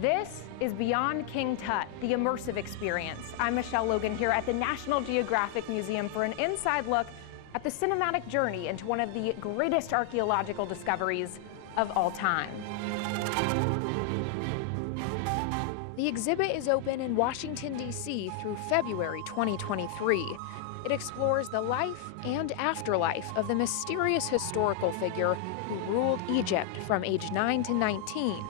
This is Beyond King Tut, the immersive experience. I'm Michelle Logan here at the National Geographic Museum for an inside look at the cinematic journey into one of the greatest archaeological discoveries of all time. The exhibit is open in Washington, D.C. through February 2023. It explores the life and afterlife of the mysterious historical figure who ruled Egypt from age 9 to 19,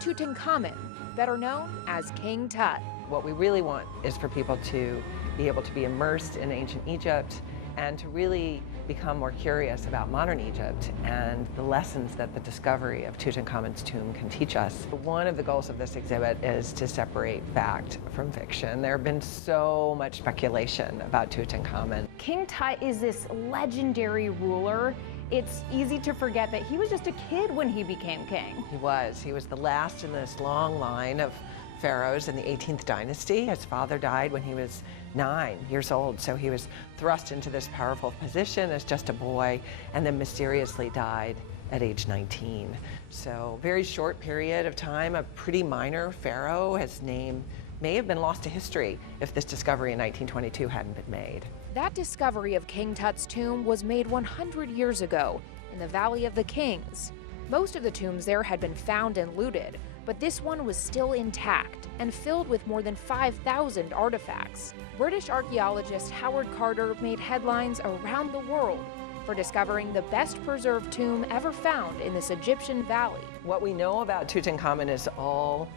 Tutankhamun, better known as King Tut. What we really want is for people to be able to be immersed in ancient Egypt and to really become more curious about modern Egypt and the lessons that the discovery of Tutankhamun's tomb can teach us. One of the goals of this exhibit is to separate fact from fiction. There have been so much speculation about Tutankhamun. King Tut is this legendary ruler. It's easy to forget that he was just a kid when he became king. He was the last in this long line of pharaohs in the 18th dynasty. His father died when he was 9 years old, so he was thrust into this powerful position as just a boy and then mysteriously died at age 19. So very short period of time, a pretty minor pharaoh. His name may have been lost to history if this discovery in 1922 hadn't been made. That discovery of King Tut's tomb was made 100 years ago in the Valley of the Kings. Most of the tombs there had been found and looted, but this one was still intact and filled with more than 5,000 artifacts. British archaeologist Howard Carter made headlines around the world for discovering the best preserved tomb ever found in this Egyptian valley. What we know about Tutankhamun is all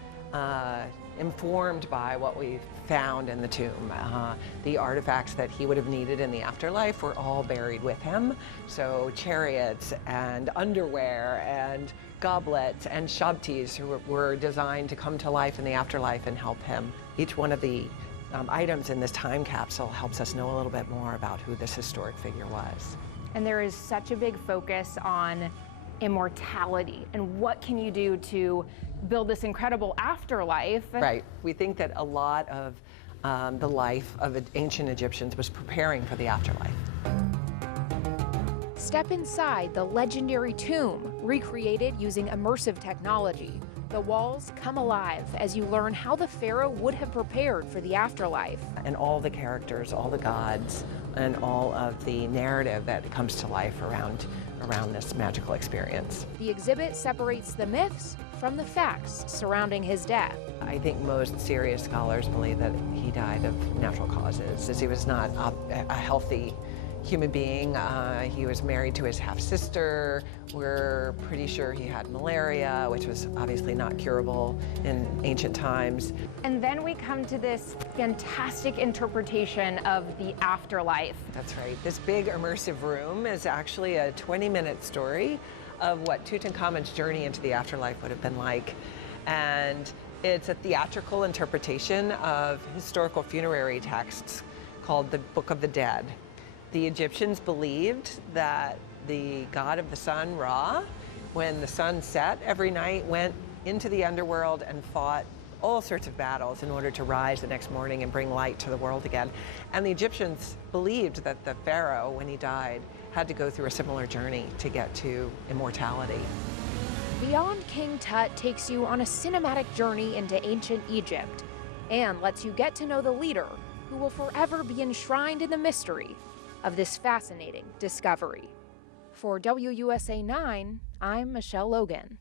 informed by what we've found in the tomb. The artifacts that he would have needed in the afterlife were all buried with him. So chariots and underwear and goblets and shabtis were designed to come to life in the afterlife and help him. Each one of the items in this time capsule helps us know a little bit more about who this historic figure was. And there is such a big focus on immortality and what can you do to build this incredible afterlife. Right. We think that a lot of the life of ancient Egyptians was preparing for the afterlife. Step inside the legendary tomb, recreated using immersive technology. The walls come alive as you learn how the pharaoh would have prepared for the afterlife. And all the characters, all the gods, and all of the narrative that comes to life around this magical experience. The exhibit separates the myths from the facts surrounding his death. I think most serious scholars believe that he died of natural causes, as he was not a healthy human being. He was married to his half-sister. We're pretty sure he had malaria, which was obviously not curable in ancient times. And then we come to this fantastic interpretation of the afterlife. That's right. This big immersive room is actually a 20-minute story of what Tutankhamun's journey into the afterlife would have been like. And it's a theatrical interpretation of historical funerary texts called the Book of the Dead. The Egyptians believed that the god of the sun, Ra, when the sun set every night, went into the underworld and fought all sorts of battles in order to rise the next morning and bring light to the world again. And the Egyptians believed that the pharaoh, when he died, had to go through a similar journey to get to immortality. Beyond King Tut takes you on a cinematic journey into ancient Egypt and lets you get to know the leader who will forever be enshrined in the mystery of this fascinating discovery. For WUSA 9, I'm Michelle Logan.